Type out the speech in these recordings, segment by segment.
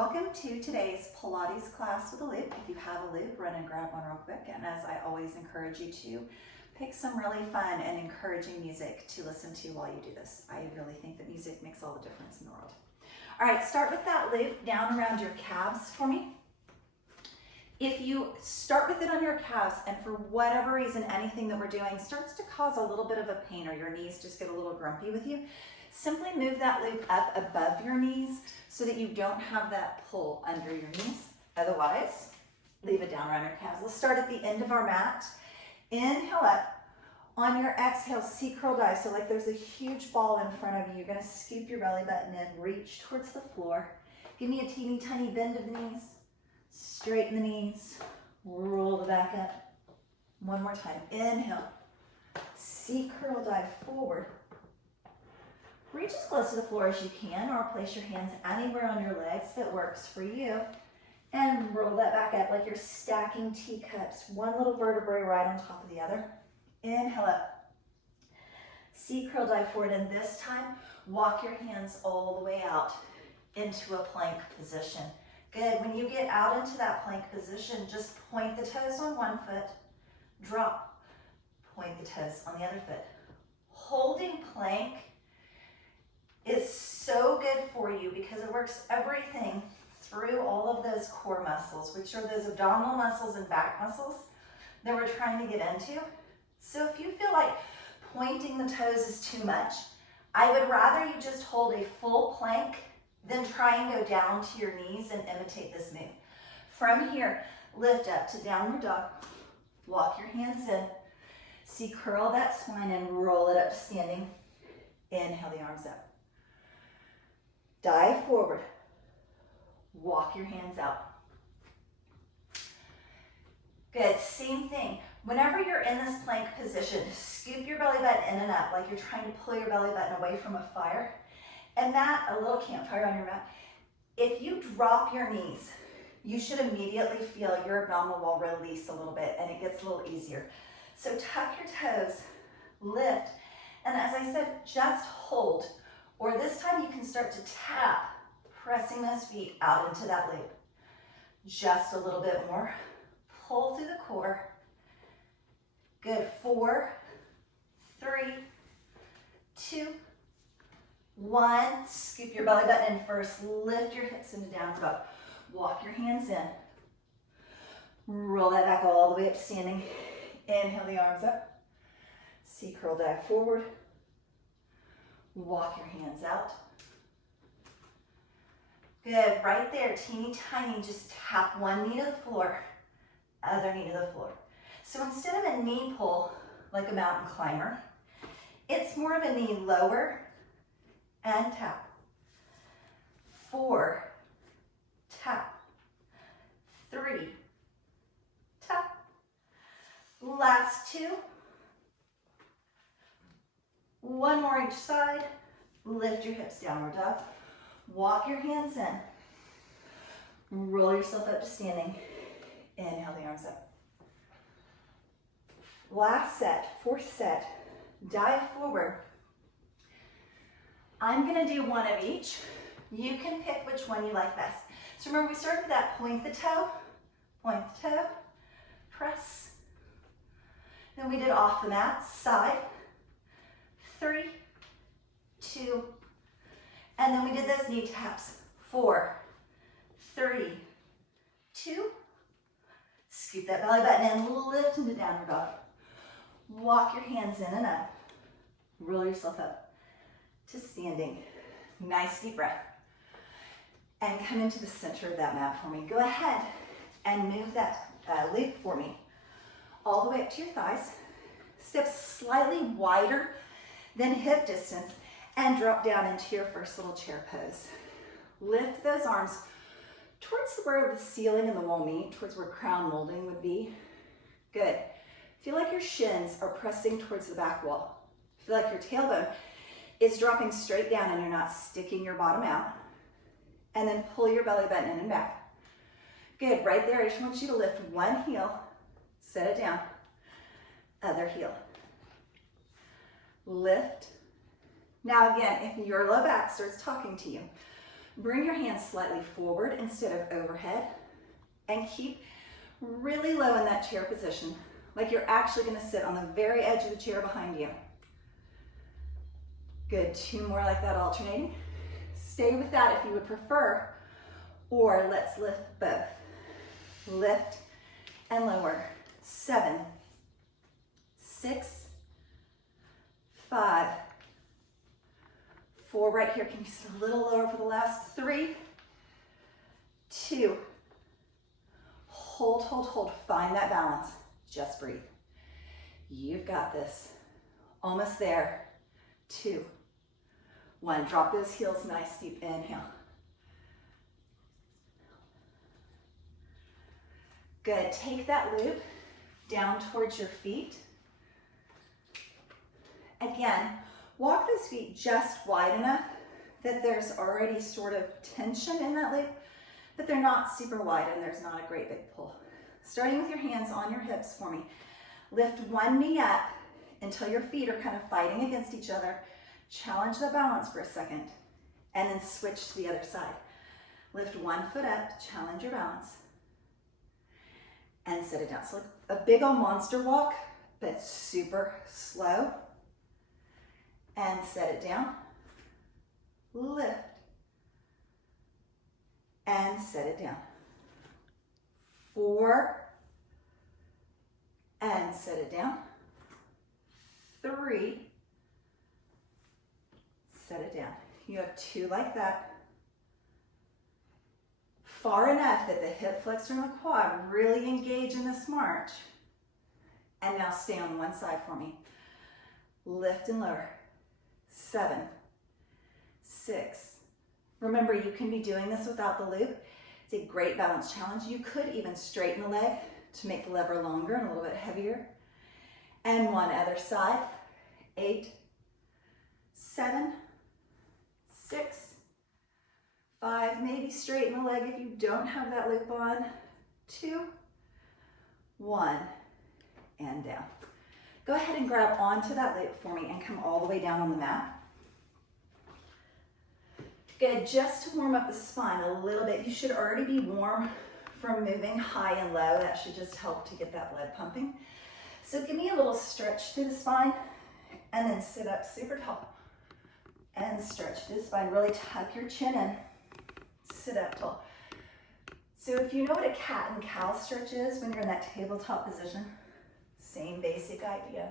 Welcome to today's Pilates class with a loop. If you have a loop, run and grab one real quick. And as I always encourage you to, pick some really fun and encouraging music to listen to while you do this. I really think that music makes all the difference in the world. All right, start with that loop down around your calves for me. If you start with it on your calves and for whatever reason, anything that we're doing starts to cause a little bit of a pain or your knees just get a little grumpy with you, simply move that loop up above your knees so that you don't have that pull under your knees. Otherwise, leave it down around your calves. Let's start at the end of our mat. Inhale up. On your exhale, C-curl dive. So like there's a huge ball in front of you. You're gonna scoop your belly button in, reach towards the floor. Give me a teeny tiny bend of the knees. Straighten the knees, roll the back up. One more time. Inhale. C-curl dive forward. Reach as close to the floor as you can, or place your hands anywhere on your legs that works for you. And roll that back up like you're stacking teacups, one little vertebrae right on top of the other. Inhale up. C-curl dive forward, and this time, walk your hands all the way out into a plank position. Good. When you get out into that plank position, just point the toes on one foot, drop, point the toes on the other foot. Holding plank is so good for you because it works everything through all of those core muscles, which are those abdominal muscles and back muscles that we're trying to get into. So if you feel like pointing the toes is too much, I would rather you just hold a full plank than try and go down to your knees and imitate this move. From here, lift up to downward dog. Walk your hands in. See, curl that spine and roll it up to standing. Inhale the arms up. Dive forward. Walk your hands out. Good, same thing. Whenever you're in this plank position, scoop your belly button in and up like you're trying to pull your belly button away from a fire. And that, a little campfire on your mat. If you drop your knees, you should immediately feel your abdominal wall release a little bit and it gets a little easier. So tuck your toes, lift, and as I said, just hold. Or this time you can start to tap, pressing those feet out into that loop. Just a little bit more. Pull through the core. Good. 4, 3, 2, 1. Scoop your belly button in first. Lift your hips into downward dog. Walk your hands in. Roll that back all the way up to standing. Inhale the arms up. C-curl dive forward. Walk your hands out. Good, right there, teeny tiny, just tap one knee to the floor, other knee to the floor. So instead of a knee pull, like a mountain climber, it's more of a knee lower and tap. 4, tap. 3, tap. Last 2. One more each side. Lift your hips, downward dog. Walk your hands in. Roll yourself up to standing. Inhale the arms up. Last set, 4th set. Dive forward. I'm gonna do one of each. You can pick which one you like best. So remember, we started with that point the toe, press. Then we did off the mat, side. 3, 2, and then we did those knee taps. 4, 3, 2. Scoop that belly button and lift into downward dog. Walk your hands in and up. Roll yourself up to standing. Nice deep breath. And come into the center of that mat for me. Go ahead and move that loop for me all the way up to your thighs. Step slightly wider than hip distance and drop down into your first little chair pose. Lift those arms towards where the ceiling and the wall meet, towards where crown molding would be. Good. Feel like your shins are pressing towards the back wall. Feel like your tailbone is dropping straight down and you're not sticking your bottom out. And then pull your belly button in and back. Good, right there, I just want you to lift one heel, set it down, other heel. Lift. Now again, if your low back starts talking to you, Bring your hands slightly forward instead of overhead, and keep really low in that chair position, like you're actually gonna sit on the very edge of the chair behind you. Good, 2 more like that, alternating. Stay with that if you would prefer, or let's lift both. Lift and lower. 7, 6, 5, 4, right here. Can you sit a little lower for the last 3, 2, hold, hold, hold. Find that balance. Just breathe. You've got this. Almost there. 2, 1. Drop those heels, nice deep inhale. Good, take that loop down towards your feet. Again, walk those feet just wide enough that there's already sort of tension in that loop, but they're not super wide and there's not a great big pull. Starting with your hands on your hips for me. Lift one knee up until your feet are kind of fighting against each other. Challenge the balance for a second, and then switch to the other side. Lift one foot up, challenge your balance, and sit it down. So like a big old monster walk, but super slow. And set it down, lift, and set it down. 4, and set it down. 3, set it down. You have 2 like that. Far enough that the hip flexor and the quad really engage in this march. And now stay on one side for me. Lift and lower. 7, 6. Remember, you can be doing this without the loop. It's a great balance challenge. You could even straighten the leg to make the lever longer and a little bit heavier. And one other side. 8, 7, 6, 5. Maybe straighten the leg if you don't have that loop on. 2, 1, and down. Go ahead and grab onto that loop for me and come all the way down on the mat. Good, just to warm up the spine a little bit. You should already be warm from moving high and low. That should just help to get that blood pumping. So give me a little stretch through the spine and then sit up super tall and stretch through the spine. Really tuck your chin in, sit up tall. So if you know what a cat and cow stretch is when you're in that tabletop position, same basic idea.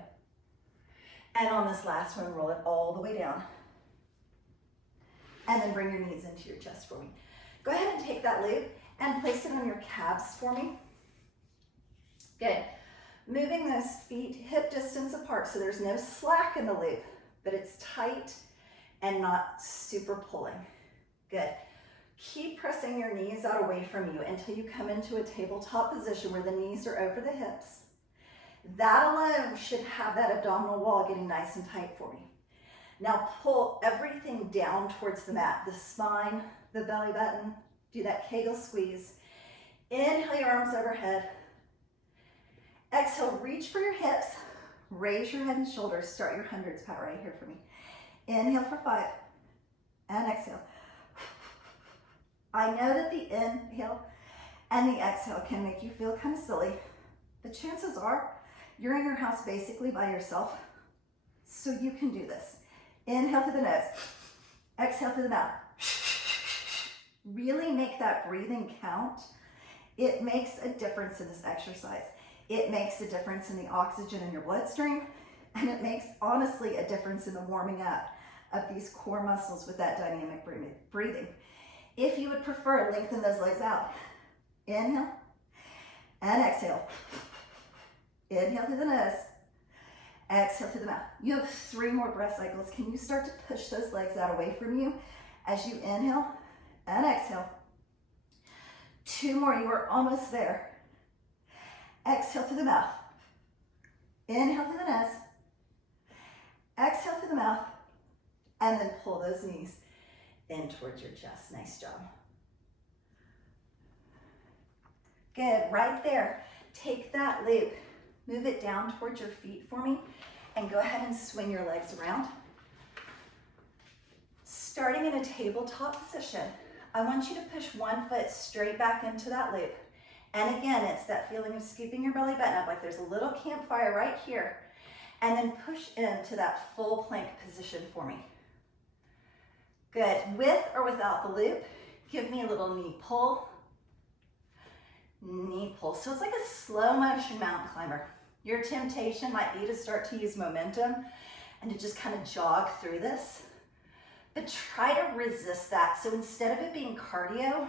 And on this last one, roll it all the way down. And then bring your knees into your chest for me. Go ahead and take that loop and place it on your calves for me. Good. Moving those feet hip distance apart so there's no slack in the loop, but it's tight and not super pulling. Good. Keep pressing your knees out away from you until you come into a tabletop position where the knees are over the hips. That alone should have that abdominal wall getting nice and tight for me. Now pull everything down towards the mat, the spine, the belly button. Do that Kegel squeeze. Inhale your arms overhead. Exhale, reach for your hips. Raise your head and shoulders. Start your hundreds pat right here for me. Inhale for 5 and exhale. I know that the inhale and the exhale can make you feel kind of silly. The chances are you're in your house basically by yourself, so you can do this. Inhale through the nose, exhale through the mouth. Really make that breathing count. It makes a difference in this exercise. It makes a difference in the oxygen in your bloodstream, and it makes, honestly, a difference in the warming up of these core muscles with that dynamic breathing. If you would prefer, lengthen those legs out. Inhale and exhale. Inhale through the nose. Exhale through the mouth. You have 3 more breath cycles. Can you start to push those legs out away from you as you inhale and exhale? 2 more. You are almost there. Exhale through the mouth. Inhale through the nose. Exhale through the mouth. And then pull those knees in towards your chest. Nice job. Good. Right there. Take that loop. Move it down towards your feet for me, and go ahead and swing your legs around. Starting in a tabletop position, I want you to push one foot straight back into that loop. And again, it's that feeling of scooping your belly button up like there's a little campfire right here. And then push into that full plank position for me. Good. With or without the loop, give me a little knee pull. Knee pull. So it's like a slow motion mountain climber. Your temptation might be to start to use momentum and to just kind of jog through this. But try to resist that. So instead of it being cardio,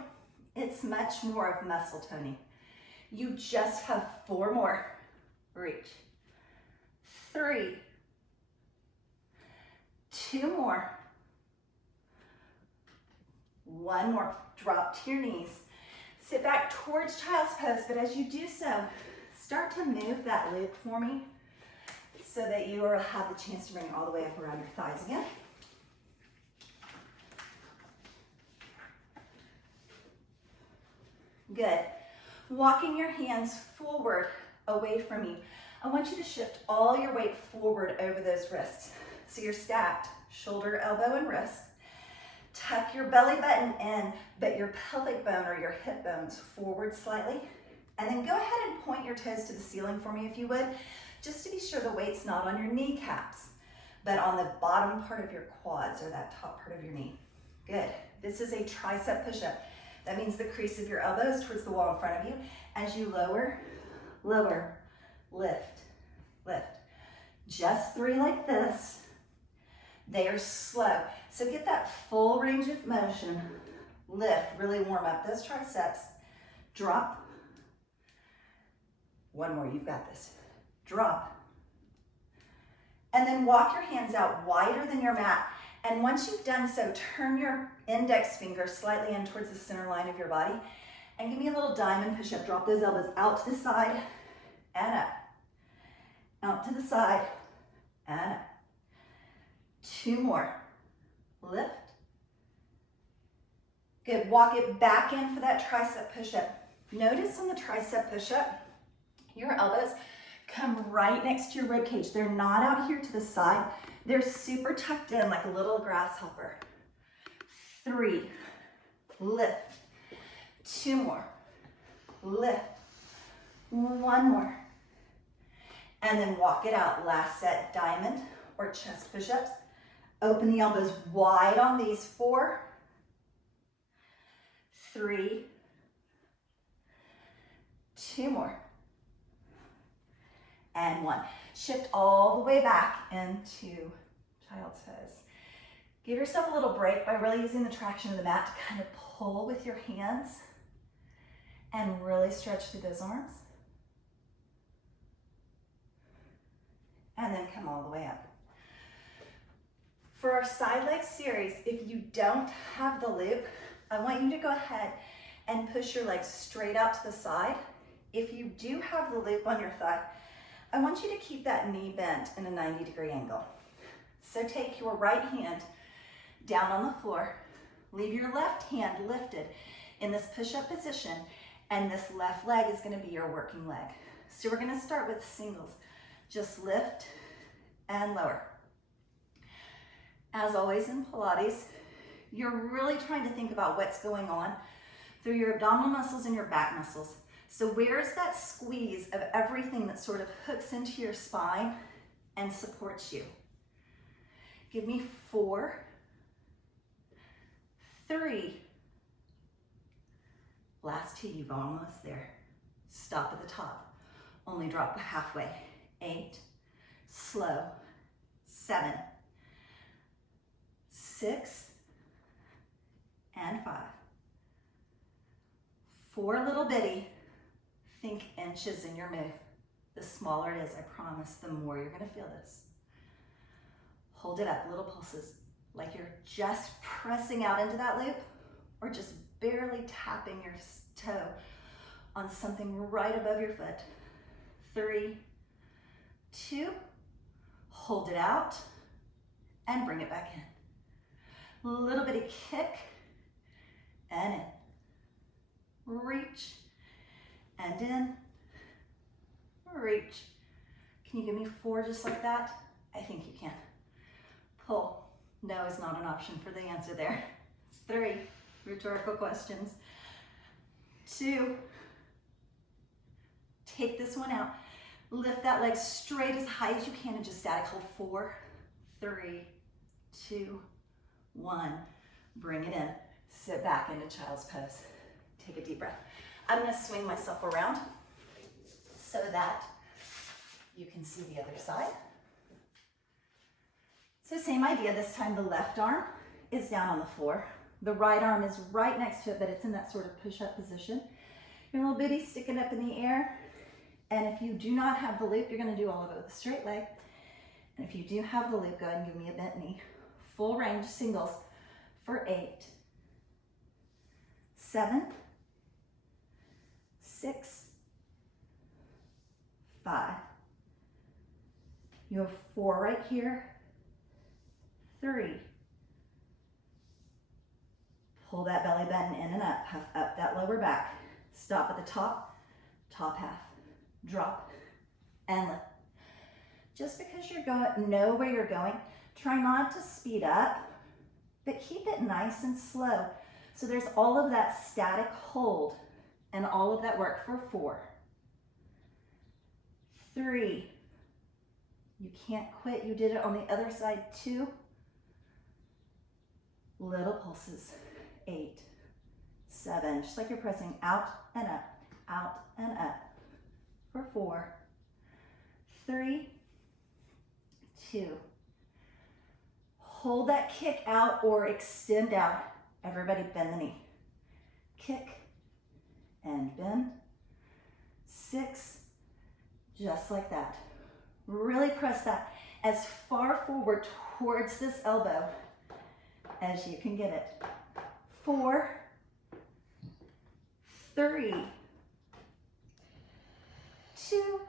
it's much more of muscle toning. You just have 4 more. Reach. 3. 2 more. 1 more. Drop to your knees. Sit back towards child's pose, but as you do so, start to move that loop for me so that you will have the chance to bring it all the way up around your thighs again. Good. Walking your hands forward away from you. I want you to shift all your weight forward over those wrists. So you're stacked, shoulder, elbow, and wrist. Tuck your belly button in, but your pelvic bone or your hip bones forward slightly. And then go ahead and point your toes to the ceiling for me if you would, just to be sure the weight's not on your kneecaps, but on the bottom part of your quads or that top part of your knee. Good. This is a tricep push-up. That means the crease of your elbows towards the wall in front of you. As you lower, lower, lift, lift. Just 3 like this. They are slow. So get that full range of motion. Lift, really warm up those triceps. Drop. 1 more, you've got this. Drop. And then walk your hands out wider than your mat. And once you've done so, turn your index finger slightly in towards the center line of your body and give me a little diamond push-up. Drop those elbows out to the side and up. Out to the side and up. 2 more. Lift. Good. Walk it back in for that tricep push-up. Notice on the tricep push-up, your elbows come right next to your rib cage. They're not out here to the side. They're super tucked in like a little grasshopper. 3. Lift. 2 more. Lift. 1 more. And then walk it out. Last set, diamond or chest push-ups. Open the elbows wide on these. 4. 3. 2 more. And 1. Shift all the way back into child's pose. Give yourself a little break by really using the traction of the mat to kind of pull with your hands and really stretch through those arms. And then come all the way up. For our side leg series, if you don't have the loop, I want you to go ahead and push your legs straight out to the side. If you do have the loop on your thigh, I want you to keep that knee bent in a 90-degree angle. So take your right hand down on the floor, leave your left hand lifted in this push-up position, and this left leg is going to be your working leg. So we're going to start with singles. Just lift and lower. As always in Pilates, you're really trying to think about what's going on through your abdominal muscles and your back muscles. So where's that squeeze of everything that sort of hooks into your spine and supports you? Give me 4, 3, last 2, you've almost there. Stop at the top, only drop halfway. 8, slow, 7, 6, and 5. 4 little bitty. Think inches in your move. The smaller it is, I promise, the more you're going to feel this. Hold it up, little pulses, like you're just pressing out into that loop or just barely tapping your toe on something right above your foot. 3, 2, hold it out and bring it back in. A little bitty kick and in. Reach and in, reach. Can you give me 4 just like that? I think you can. Pull. No is not an option for the answer there. 3, Rhetorical questions. 2. Take this one out. Lift that leg straight as high as you can and just static hold. 4, 3, 2, 1. Bring it in. Sit back into child's pose. Take a deep breath. I'm going to swing myself around so that you can see the other side. So same idea, this time the left arm is down on the floor. The right arm is right next to it, but it's in that sort of push-up position. Your little bitty sticking up in the air. And if you do not have the loop, you're going to do all of it with a straight leg. And if you do have the loop, go ahead and give me a bent knee. Full range singles for 8, 7, 6, 5. You have 4 right here. 3. Pull that belly button in and up, puff up that lower back. Stop at the top, top half. Drop and lift. Just because you know where you're going, try not to speed up, but keep it nice and slow. So there's all of that static hold and all of that work for 4, 3. You can't quit. You did it on the other side. 2. Little pulses. 8, 7. Just like you're pressing out and up, out and up. For 4, 3, 2. Hold that kick out or extend out. Everybody bend the knee. Kick and bend. 6, just like that. Really press that as far forward towards this elbow as you can get it. 4, 3, 2.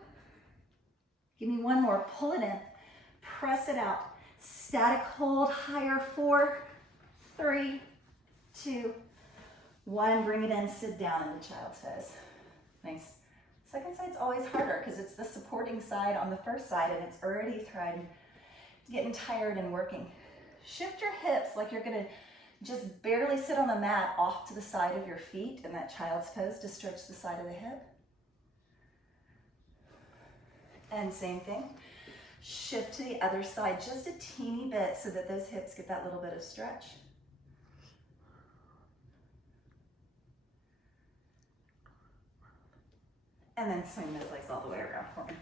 Give me one more. Pull it in. Press it out. Static hold higher. 4, 3, 2, 1. Bring it in. Sit down in the child's pose. Nice. Second side's always harder because it's the supporting side on the first side and it's already getting tired and working. Shift your hips like you're going to just barely sit on the mat off to the side of your feet in that child's pose to stretch the side of the hip. And same thing, shift to the other side just a teeny bit so that those hips get that little bit of stretch. And then swing those legs all the way around for me.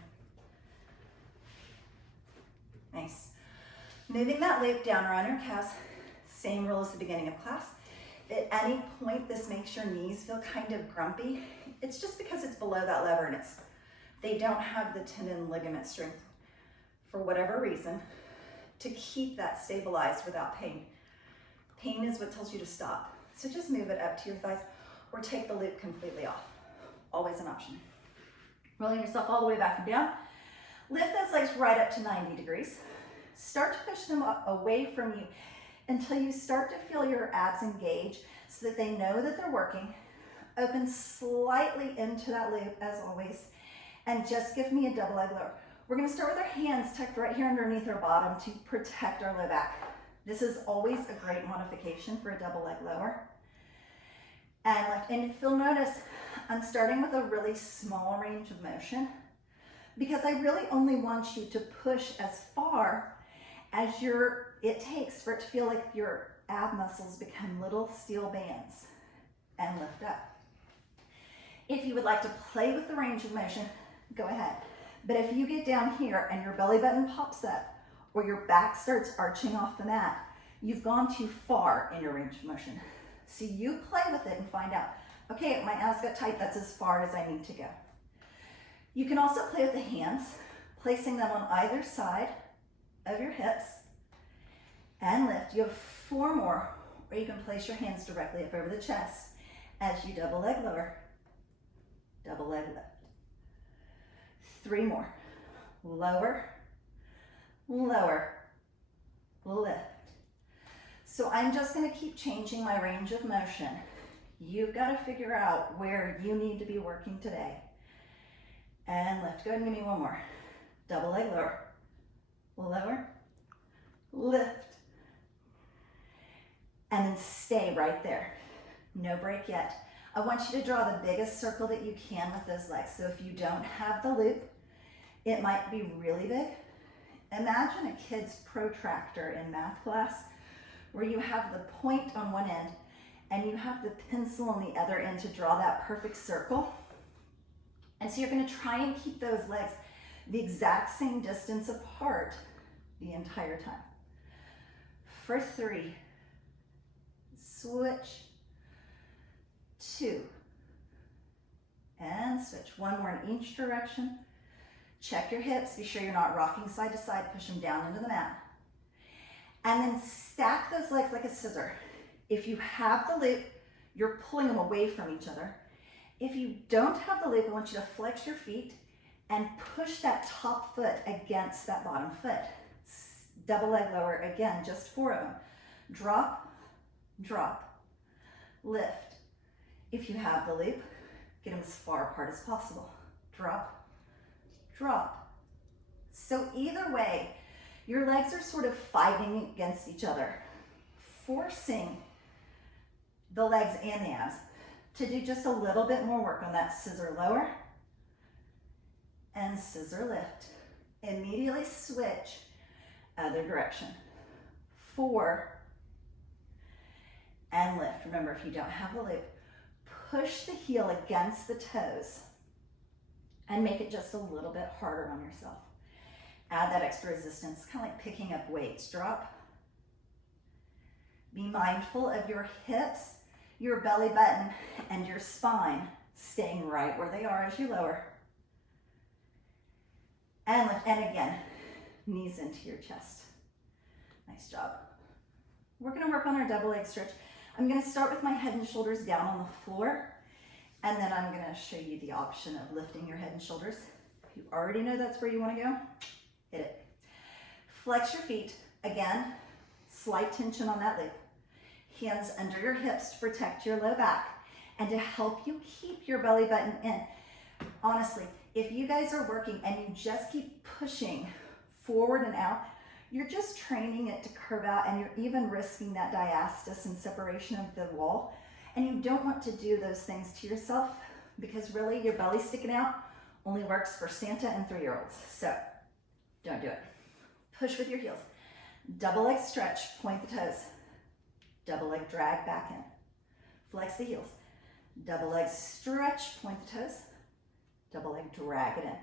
Nice. Moving that loop down around your calves, same rule as the beginning of class. If at any point this makes your knees feel kind of grumpy, it's just because it's below that lever and they don't have the tendon ligament strength for whatever reason to keep that stabilized without pain. Pain is what tells you to stop. So just move it up to your thighs or take the loop completely off. Always an option. Rolling yourself all the way back and down. Lift those legs right up to 90 degrees. Start to push them away from you until you start to feel your abs engage so that they know that they're working. Open slightly into that loop as always. And just give me a double leg lower. We're going to start with our hands tucked right here underneath our bottom to protect our low back. This is always a great modification for a double leg lower. And if you'll notice, I'm starting with a really small range of motion because I really only want you to push as far as it takes for it to feel like your ab muscles become little steel bands and lift up. If you would like to play with the range of motion, go ahead. But if you get down here and your belly button pops up or your back starts arching off the mat, you've gone too far in your range of motion. So you play with it and find out, okay, my abs got tight, that's as far as I need to go. You can also play with the hands, placing them on either side of your hips and lift. You have 4 more, or you can place your hands directly up over the chest as you double leg lower, double leg lift. 3 more. Lower, lower, lift. So I'm just going to keep changing my range of motion. You've got to figure out where you need to be working today. And lift. Go ahead and give me 1 more. Double leg lower, lower, lift. And then stay right there. No break yet. I want you to draw the biggest circle that you can with those legs. So if you don't have the loop, it might be really big. Imagine a kid's protractor in math class where you have the point on one end and you have the pencil on the other end to draw that perfect circle. And so you're going to try and keep those legs the exact same distance apart the entire time. For 3, switch, 2, and switch. 1 more in each direction. Check your hips, be sure you're not rocking side to side, push them down into the mat. And then stack those legs like a scissor. If you have the loop, you're pulling them away from each other. If you don't have the loop, I want you to flex your feet and push that top foot against that bottom foot. Double leg lower again, just 4 of them. Drop, drop, lift. If you have the loop, get them as far apart as possible. Drop, drop. So either way, your legs are sort of fighting against each other, forcing the legs and the abs to do just a little bit more work on that scissor lower and scissor lift. Immediately switch other direction. 4 and lift. Remember, if you don't have the loop, push the heel against the toes and make it just a little bit harder on yourself. Add that extra resistance, kind of like picking up weights. Drop. Be mindful of your hips, your belly button, and your spine staying right where they are as you lower. And lift, and again, knees into your chest. Nice job. We're gonna work on our double leg stretch. I'm gonna start with my head and shoulders down on the floor, and then I'm gonna show you the option of lifting your head and shoulders. If you already know that's where you wanna go, hit it. Flex your feet. Again, slight tension on that loop. Hands under your hips to protect your low back and to help you keep your belly button in. Honestly, if you guys are working and you just keep pushing forward and out, you're just training it to curve out, and you're even risking that diastasis and separation of the wall. And you don't want to do those things to yourself, because really your belly sticking out only works for Santa and 3-year-olds. So don't do it. Push with your heels. Double leg stretch, point the toes. Double leg drag back in. Flex the heels. Double leg stretch, point the toes. Double leg drag it in.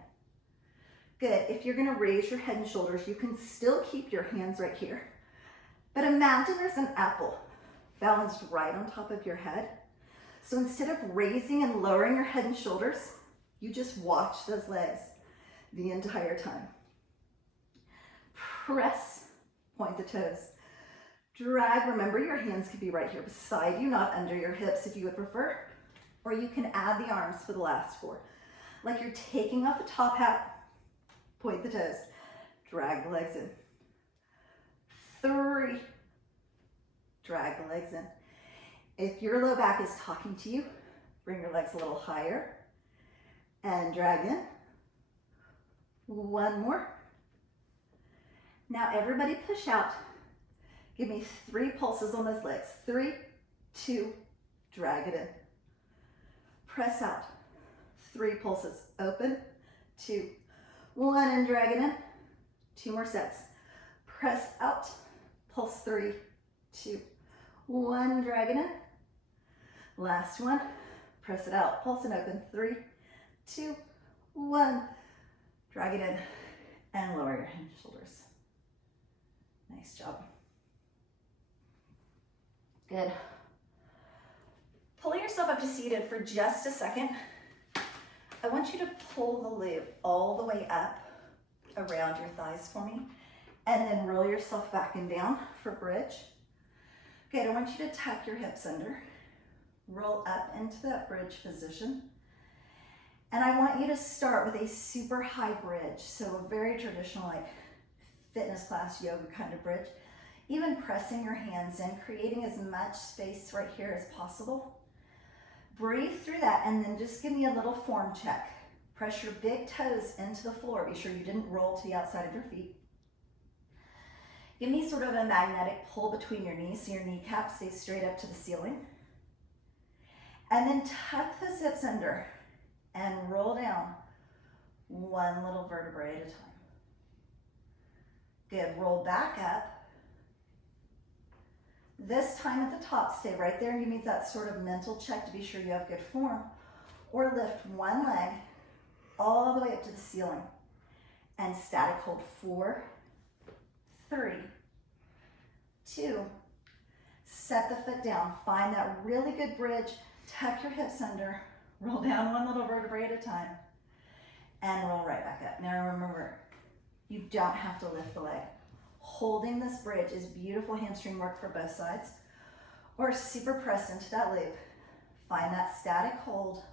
Good. If you're going to raise your head and shoulders, you can still keep your hands right here. But imagine there's an apple balanced right on top of your head. So instead of raising and lowering your head and shoulders, you just watch those legs the entire time. Press, point the toes. Drag, remember your hands could be right here beside you, not under your hips if you would prefer. Or you can add the arms for the last 4. Like you're taking off the top hat, point the toes, drag the legs in. 3, drag the legs in. If your low back is talking to you, bring your legs a little higher and drag in. 1 more. Now everybody push out. Give me 3 pulses on those legs. 3, 2, drag it in. Press out. 3 pulses. Open, 2, 1, and drag it in. 2 more sets. Press out. Pulse 3, 2, 1, drag it in. Last one. Press it out. Pulse and open. 3, 2, 1. Drag it in and lower your head and shoulders. Nice job. Good. Pull yourself up to seated for just a second. I want you to pull the loop all the way up around your thighs for me, and then roll yourself back and down for bridge. Good, I want you to tuck your hips under, roll up into that bridge position, and I want you to start with a super high bridge, so a very traditional like fitness class yoga kind of bridge. Even pressing your hands in, creating as much space right here as possible. Breathe through that, and then just give me a little form check. Press your big toes into the floor. Be sure you didn't roll to the outside of your feet. Give me sort of a magnetic pull between your knees so your kneecap stays straight up to the ceiling. And then tuck those hips under and roll down one little vertebrae at a time. Good, roll back up. This time at the top, stay right there and give me that sort of mental check to be sure you have good form. Or lift one leg all the way up to the ceiling and static hold. 4, 3, 2. Set the foot down. Find that really good bridge. Tuck your hips under. Roll down one little vertebrae at a time and roll right back up. Now remember, you don't have to lift the leg. Holding this bridge is beautiful hamstring work for both sides. Or super press into that loop. Find that static hold.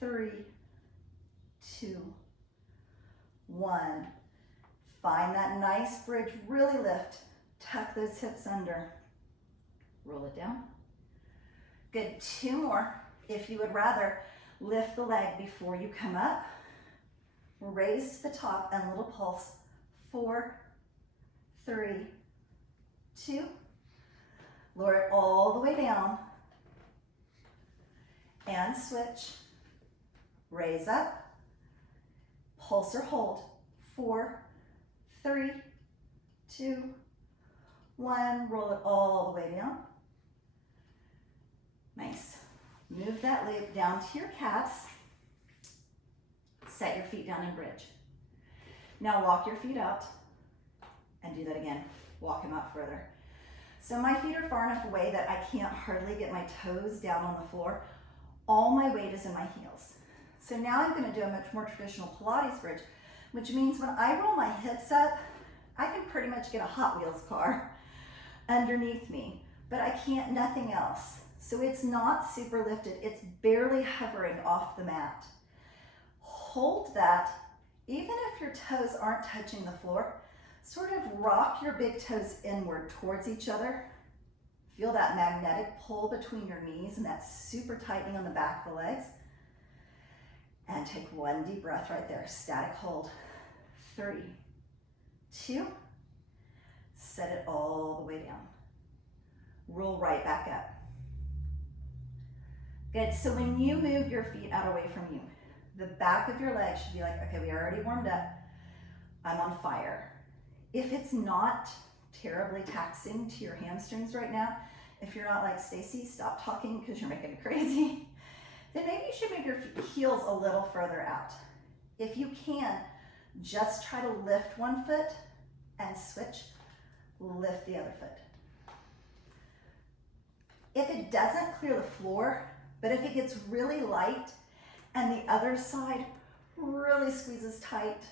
3, 2, 1. Find that nice bridge, really lift. Tuck those hips under. Roll it down. Good, 2 more. If you would rather, lift the leg before you come up. Raise to the top and little pulse. 4, 3, 2. Lower it all the way down. And switch. Raise up. Pulse or hold. 4, 3, 2, 1. Roll it all the way down. Nice. Move that loop down to your calves. Set your feet down in bridge. Now walk your feet out and do that again. Walk them out further. So my feet are far enough away that I can't hardly get my toes down on the floor. All my weight is in my heels. So now I'm going to do a much more traditional Pilates bridge, which means when I roll my hips up, I can pretty much get a Hot Wheels car underneath me, but I can't nothing else. So it's not super lifted. It's barely hovering off the mat. Hold that. Even if your toes aren't touching the floor, sort of rock your big toes inward towards each other. Feel that magnetic pull between your knees and that super tightening on the back of the legs. And take one deep breath right there. Static hold. 3, 2. Set it all the way down. Roll right back up. Good, so when you move your feet out away from you, the back of your leg should be like, okay, we already warmed up. I'm on fire. If it's not terribly taxing to your hamstrings right now, if you're not like, Stacy, stop talking because you're making me crazy, then maybe you should move your heels a little further out. If you can, just try to lift one foot and switch, lift the other foot. If it doesn't clear the floor, but if it gets really light and the other side really squeezes tight,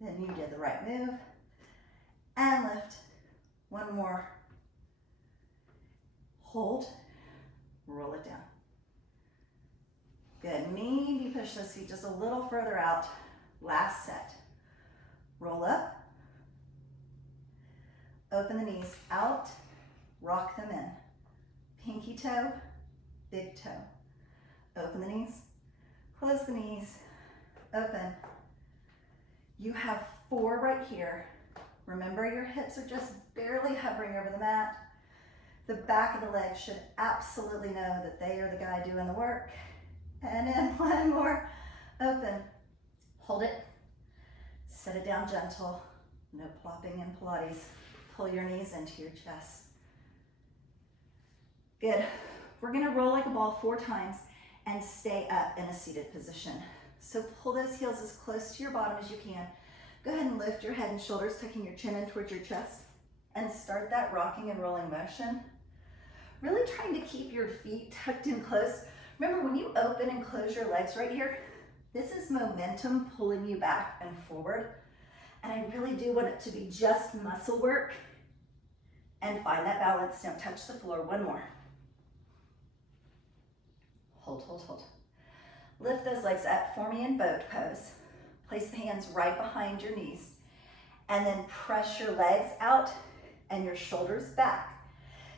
then you did the right move. And lift. One more. Hold. Roll it down. Good. Maybe push those feet just a little further out. Last set. Roll up. Open the knees out. Rock them in. Pinky toe, big toe. Open the knees. Close the knees. Open. You have 4 right here. Remember, your hips are just barely hovering over the mat. The back of the leg should absolutely know that they are the guy doing the work. And then 1 more. Open. Hold it. Set it down gentle. No plopping in Pilates. Pull your knees into your chest. Good. We're going to roll like a ball 4 times and stay up in a seated position. So pull those heels as close to your bottom as you can. Go ahead and lift your head and shoulders, tucking your chin in towards your chest, and start that rocking and rolling motion. Really trying to keep your feet tucked in close. Remember, when you open and close your legs right here, this is momentum pulling you back and forward. And I really do want it to be just muscle work. And find that balance. Don't touch the floor. 1 more. Hold, hold, hold. Lift those legs up for me in boat pose. Place the hands right behind your knees. And then press your legs out and your shoulders back.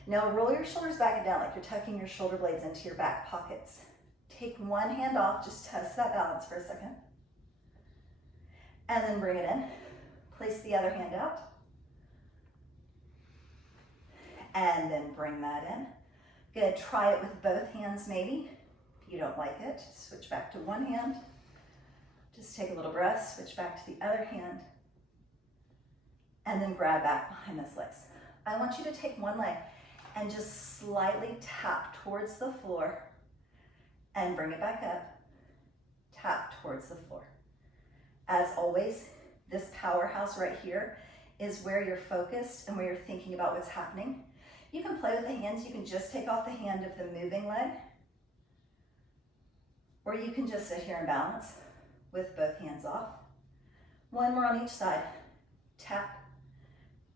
Now roll your shoulders back and down like you're tucking your shoulder blades into your back pockets. Take one hand off, just test that balance for a second. And then bring it in. Place the other hand out. And then bring that in. Good, try it with both hands maybe. If you don't like it, switch back to one hand. Just take a little breath, switch back to the other hand, and then grab back behind those legs. I want you to take one leg and just slightly tap towards the floor and bring it back up. Tap towards the floor. As always, this powerhouse right here is where you're focused and where you're thinking about what's happening. You can play with the hands. You can just take off the hand of the moving leg, or you can just sit here and balance with both hands off. One more on each side. Tap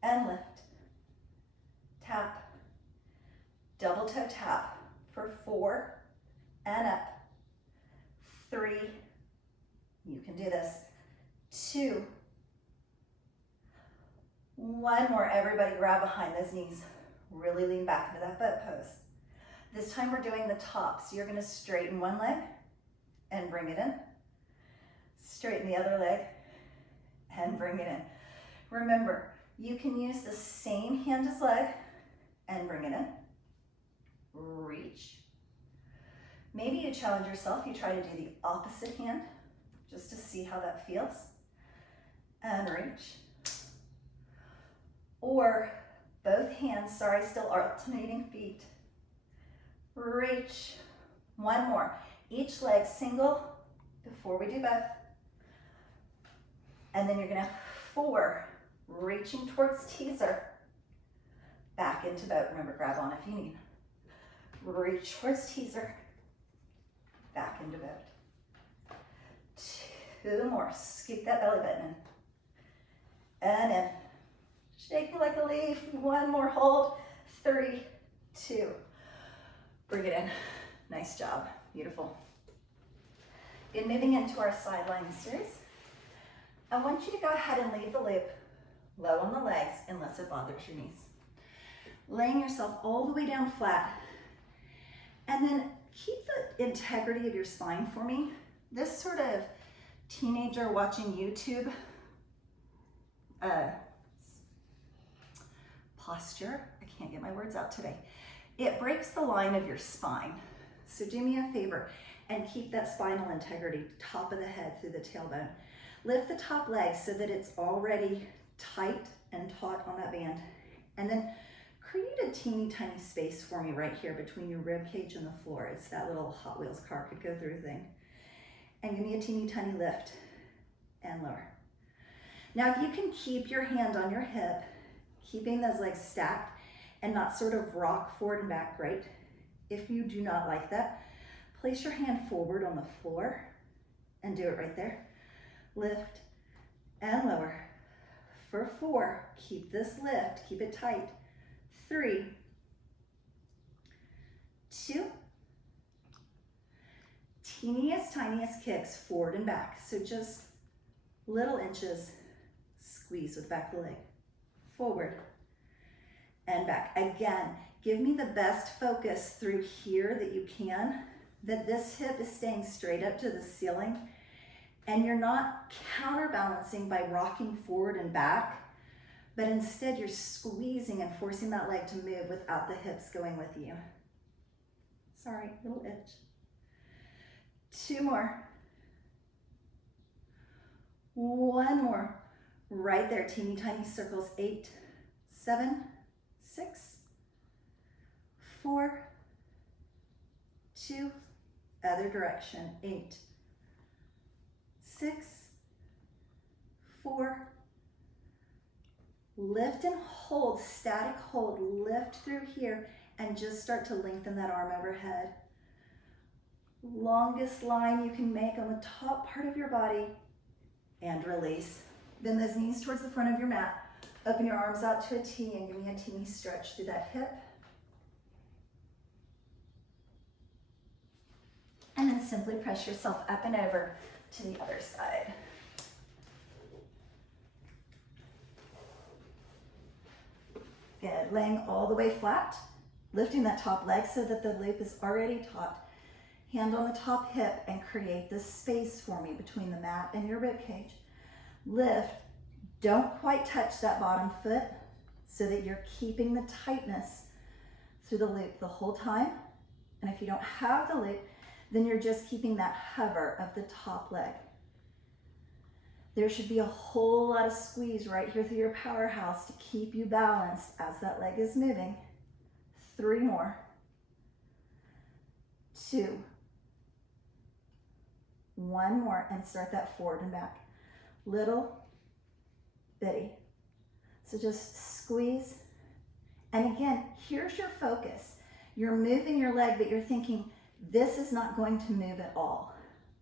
and lift. Tap. Double toe tap for 4 and up. 3. You can do this. 2. One more. Everybody grab behind those knees. Really lean back into that boat pose. This time we're doing the top. So you're going to straighten one leg and bring it in. Straighten the other leg and bring it in. Remember, you can use the same hand as leg and bring it in. Reach. Maybe you challenge yourself. You try to do the opposite hand just to see how that feels. And reach. Or both hands, still alternating feet. Reach. One more. Each leg single before we do both. And then you're gonna have 4, reaching towards teaser. Back into boat. Remember, grab on if you need. Reach towards teaser. Back into boat. 2 more. Scoop that belly button in. And in. Shake it like a leaf. 1 more hold. 3, 2. Bring it in. Nice job. Beautiful. And moving into our sideline series, I want you to go ahead and leave the loop low on the legs unless it bothers your knees. Laying yourself all the way down flat. And then keep the integrity of your spine for me. This sort of teenager watching YouTube posture, I can't get my words out today. It breaks the line of your spine. So do me a favor and keep that spinal integrity, top of the head through the tailbone. Lift the top leg so that it's already tight and taut on that band. And then create a teeny tiny space for me right here between your rib cage and the floor. It's that little Hot Wheels car could go through thing. And give me a teeny tiny lift and lower. Now, if you can keep your hand on your hip, keeping those legs stacked and not sort of rock forward and back, great. If you do not like that, place your hand forward on the floor and do it right there. Lift and lower. For 4, keep this lift, keep it tight. 3, 2, teeniest, tiniest kicks forward and back. So just little inches, squeeze with the back of the leg. Forward and back. Again, give me the best focus through here that you can, that this hip is staying straight up to the ceiling and you're not counterbalancing by rocking forward and back, but instead you're squeezing and forcing that leg to move without the hips going with you. Sorry, little itch. 2 more. 1 more. Right there, teeny tiny circles. 8, 7, 6, 4, 2, other direction. 8, 6, 4, lift and hold, static hold, lift through here and just start to lengthen that arm overhead. Longest line you can make on the top part of your body and release. Bend those knees towards the front of your mat. Open your arms out to a T and give me a teeny stretch through that hip. And then simply press yourself up and over to the other side. Good, laying all the way flat, lifting that top leg so that the loop is already taut. Hand on the top hip and create this space for me between the mat and your rib cage. Lift, don't quite touch that bottom foot so that you're keeping the tightness through the loop the whole time. And if you don't have the loop, then you're just keeping that hover of the top leg. There should be a whole lot of squeeze right here through your powerhouse to keep you balanced as that leg is moving. 3 more. 2. 1 more, and start that forward and back. Little bitty. So just squeeze. And again, here's your focus. You're moving your leg, but you're thinking, this is not going to move at all.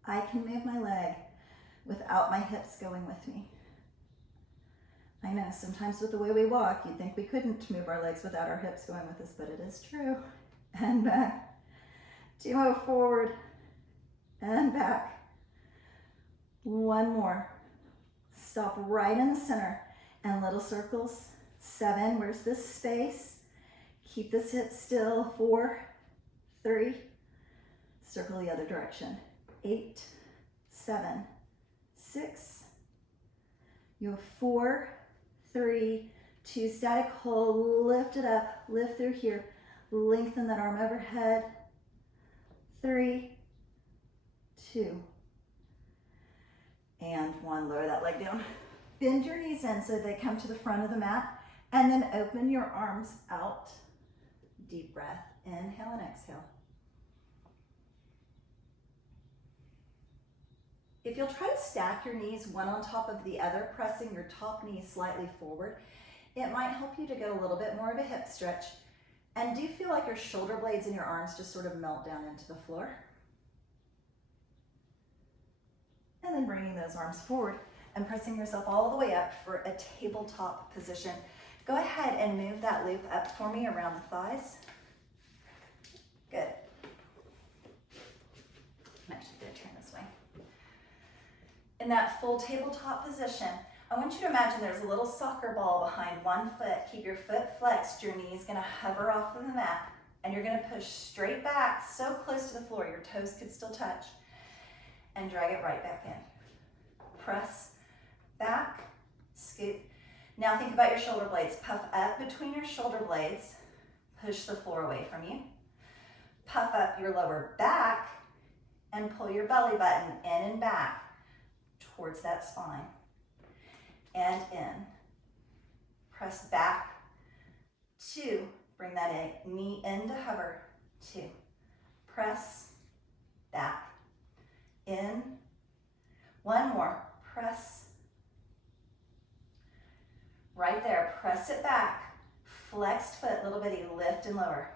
I can move my leg without my hips going with me. I know sometimes with the way we walk, you'd think we couldn't move our legs without our hips going with us, but it is true. And back. 2 more forward and back. 1 more. Stop right in the center and little circles. 7, where's this space? Keep this hip still. 4, 3, circle the other direction. 8, 7, 6, you have 4, 3, 2, static hold, lift it up, lift through here, lengthen that arm overhead. 3, 2, and 1, lower that leg down. Bend your knees in so they come to the front of the mat, and then open your arms out. Deep breath, inhale and exhale. If you'll try to stack your knees one on top of the other, pressing your top knee slightly forward, it might help you to get a little bit more of a hip stretch. And do feel like your shoulder blades and your arms just sort of melt down into the floor. And then bringing those arms forward and pressing yourself all the way up for a tabletop position. Go ahead and move that loop up for me around the thighs. Good. I'm actually going to turn this way. In that full tabletop position, I want you to imagine there's a little soccer ball behind one foot. Keep your foot flexed. Your knee is going to hover off of the mat, and you're going to push straight back so close to the floor your toes could still touch, and drag it right back in. Press back, scoop. Now think about your shoulder blades. Puff up between your shoulder blades. Push the floor away from you. Puff up your lower back and pull your belly button in and back towards that spine. And in. Press back. 2. Bring that knee in to hover. 2. Press back. In. 1 more. Press. Right there. Press it back. Flexed foot, little bitty, lift and lower.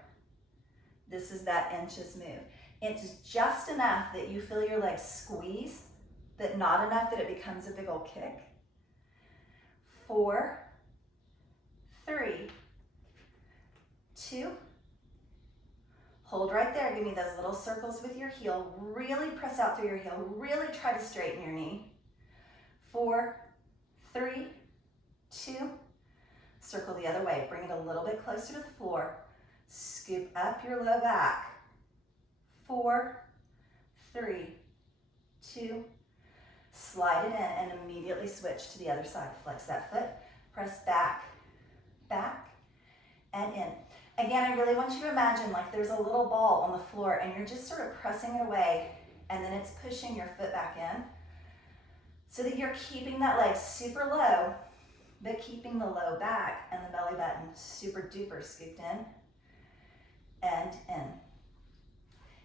This is that inches move. It's just enough that you feel your legs squeeze, but not enough that it becomes a big old kick. 4, 3, 2. Hold right there. Give me those little circles with your heel. Really press out through your heel. Really try to straighten your knee. 4, 3, 2. Circle the other way. Bring it a little bit closer to the floor. Scoop up your low back. 4, 3, 2. Slide it in and immediately switch to the other side. Flex that foot. Press back, back, and in. Again, I really want you to imagine like there's a little ball on the floor and you're just sort of pressing it away, and then it's pushing your foot back in so that you're keeping that leg super low, but keeping the low back and the belly button super duper scooped in and in.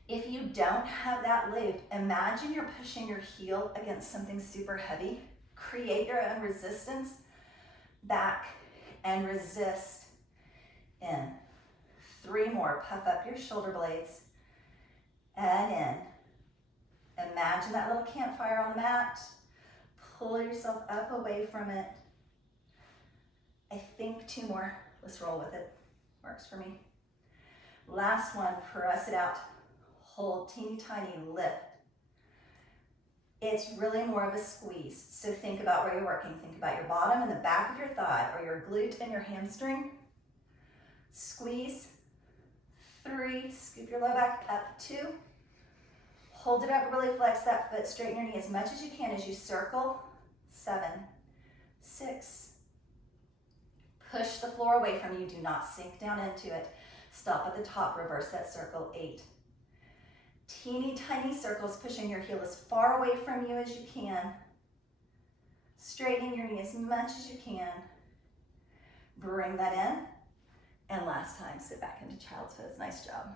If you don't have that loop, imagine you're pushing your heel against something super heavy. Create your own resistance. Back and resist in. 3 more. Puff up your shoulder blades and in. Imagine that little campfire on the mat. Pull yourself up away from it. I think 2 more. Let's roll with it. Works for me. Last one. Press it out. Hold, teeny tiny lift. It's really more of a squeeze. So think about where you're working. Think about your bottom and the back of your thigh, or your glute and your hamstring. Squeeze. 3, scoop your low back up. 2, hold it up, really flex that foot, straighten your knee as much as you can as you circle. 7, 6, push the floor away from you, do not sink down into it. Stop at the top, reverse that circle, 8. Teeny tiny circles, pushing your heel as far away from you as you can. Straighten your knee as much as you can. Bring that in. And last time, sit back into child's pose. Nice job.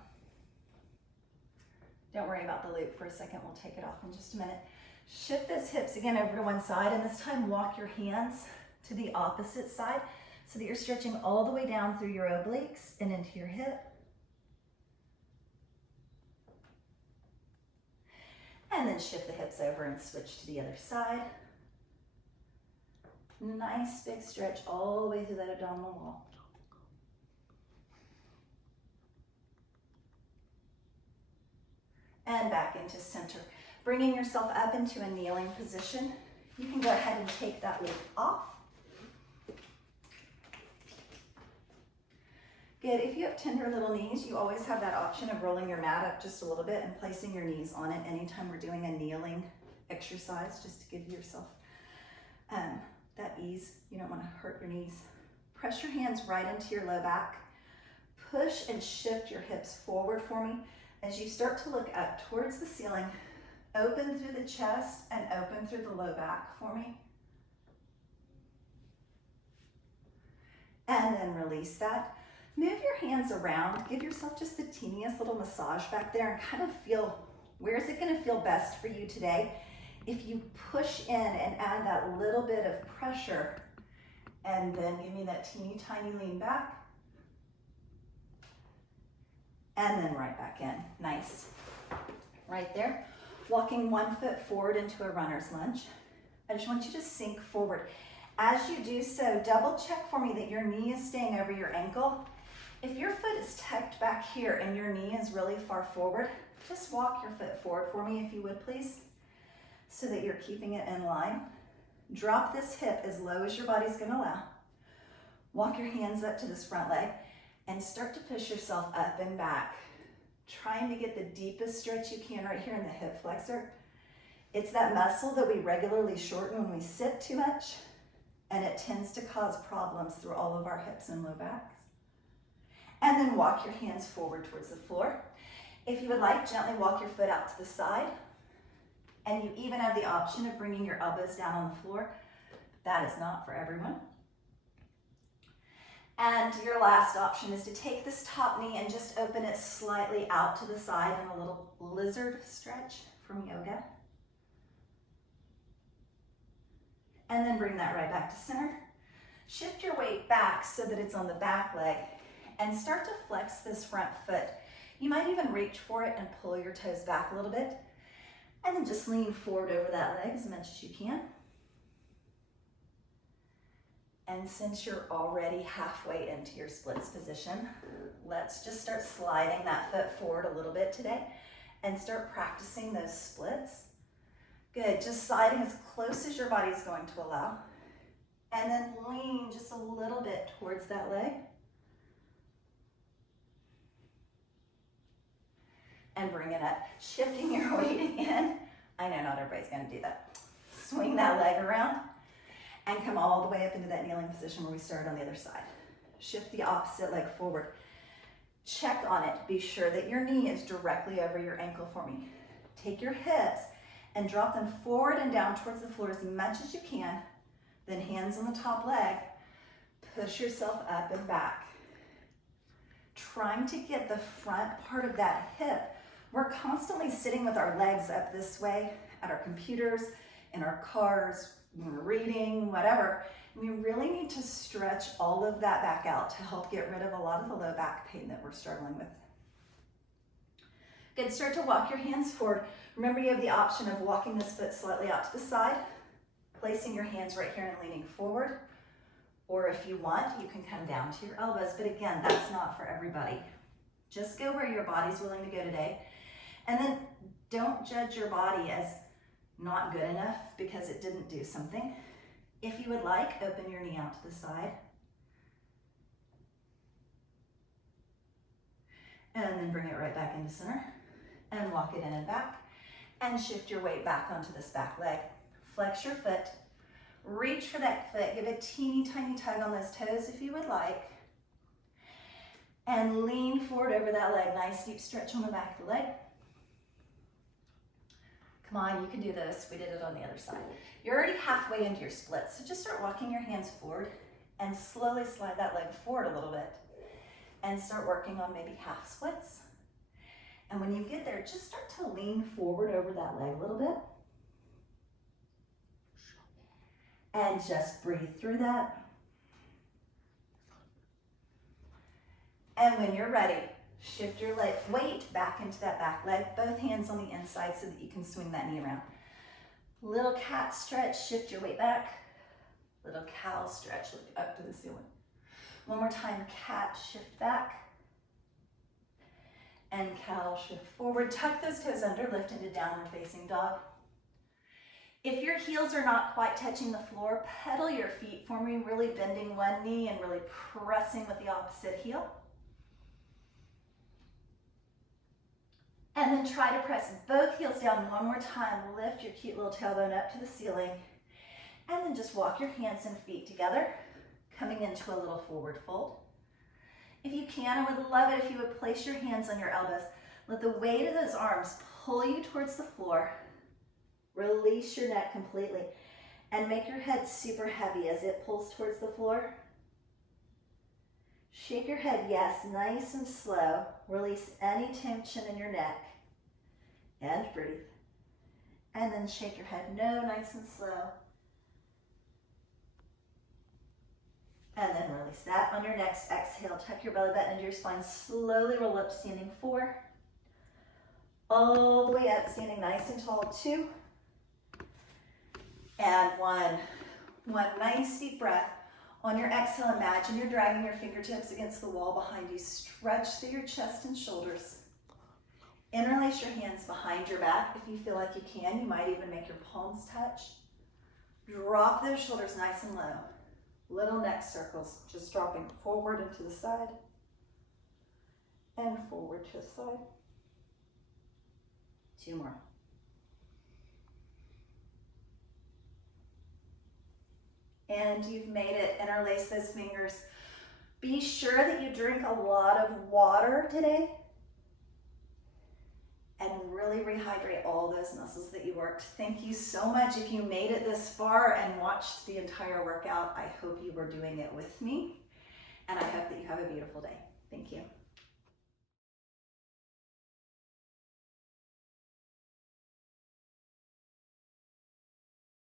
Don't worry about the loop for a second. We'll take it off in just a minute. Shift those hips again over to one side, and this time walk your hands to the opposite side so that you're stretching all the way down through your obliques and into your hip. And then shift the hips over and switch to the other side. Nice big stretch all the way through that abdominal wall. And back into center. Bringing yourself up into a kneeling position. You can go ahead and take that loop off. Good. If you have tender little knees, you always have that option of rolling your mat up just a little bit and placing your knees on it anytime we're doing a kneeling exercise, just to give yourself that ease. You don't want to hurt your knees. Press your hands right into your low back. Push and shift your hips forward for me. As you start to look up towards the ceiling, open through the chest and open through the low back for me. And then release that. Move your hands around. Give yourself just the teeniest little massage back there and kind of feel, where is it going to feel best for you today? If you push in and add that little bit of pressure, and then give me that teeny tiny lean back. And then right back in. Nice. Right there. Walking one foot forward into a runner's lunge. I just want you to sink forward. As you do so, double check for me that your knee is staying over your ankle. If your foot is tucked back here and your knee is really far forward, just walk your foot forward for me if you would please, so that you're keeping it in line. Drop this hip as low as your body's gonna allow. Walk your hands up to this front leg and start to push yourself up and back, trying to get the deepest stretch you can right here in the hip flexor. It's that muscle that we regularly shorten when we sit too much, and it tends to cause problems through all of our hips and low backs. And then walk your hands forward towards the floor. If you would like, gently walk your foot out to the side, and you even have the option of bringing your elbows down on the floor. That is not for everyone. And your last option is to take this top knee and just open it slightly out to the side in a little lizard stretch from yoga. And then bring that right back to center. Shift your weight back so that it's on the back leg and start to flex this front foot. You might even reach for it and pull your toes back a little bit. And then just lean forward over that leg as much as you can. And since you're already halfway into your splits position, let's just start sliding that foot forward a little bit today and start practicing those splits. Good, just sliding as close as your body's going to allow. And then lean just a little bit towards that leg. And bring it up, shifting your weight again. I know not everybody's gonna do that. Swing that leg around and come all the way up into that kneeling position where we started on the other side. Shift the opposite leg forward. Check on it, be sure that your knee is directly over your ankle for me. Take your hips and drop them forward and down towards the floor as much as you can. Then hands on the top leg, push yourself up and back. Trying to get the front part of that hip. We're constantly sitting with our legs up this way at our computers, in our cars, when we're reading, whatever. We really need to stretch all of that back out to help get rid of a lot of the low back pain that we're struggling with. Good, start to walk your hands forward. Remember, you have the option of walking this foot slightly out to the side, placing your hands right here and leaning forward. Or if you want, you can come down to your elbows. But again, that's not for everybody. Just go where your body's willing to go today. And then don't judge your body as not good enough because it didn't do something. If you would like, open your knee out to the side. And then bring it right back into center. And walk it in and back. And shift your weight back onto this back leg. Flex your foot. Reach for that foot. Give a teeny tiny tug on those toes if you would like. And lean forward over that leg. Nice deep stretch on the back of the leg. Come on, you can do this. We did it on the other side. You're already halfway into your split, so just start walking your hands forward and slowly slide that leg forward a little bit and start working on maybe half splits. And when you get there, just start to lean forward over that leg a little bit. And just breathe through that. And when you're ready, shift your weight back into that back leg, both hands on the inside so that you can swing that knee around. Little cat stretch, shift your weight back. Little cow stretch, look up to the ceiling. One more time, cat, shift back. And cow, shift forward. Tuck those toes under, lift into downward facing dog. If your heels are not quite touching the floor, pedal your feet for me, really bending one knee and really pressing with the opposite heel. And then try to press both heels down one more time. Lift your cute little tailbone up to the ceiling. And then just walk your hands and feet together, coming into a little forward fold. If you can, I would love it if you would place your hands on your elbows. Let the weight of those arms pull you towards the floor. Release your neck completely and make your head super heavy as it pulls towards the floor. Shake your head, yes, nice and slow. Release any tension in your neck and breathe. And then shake your head, no, nice and slow. And then release that. On your next exhale, tuck your belly button into your spine. Slowly roll up, standing 4. All the way up, standing nice and tall, 2. And 1. One nice deep breath. On your exhale, imagine you're dragging your fingertips against the wall behind you. Stretch through your chest and shoulders. Interlace your hands behind your back. If you feel like you can, you might even make your palms touch. Drop those shoulders nice and low. Little neck circles, just dropping forward and to the side, and forward to the side. 2 more. And you've made it. Interlace those fingers. Be sure that you drink a lot of water today and really rehydrate all those muscles that you worked. Thank you so much. If you made it this far and watched the entire workout, I hope you were doing it with me, and I hope that you have a beautiful day. Thank you.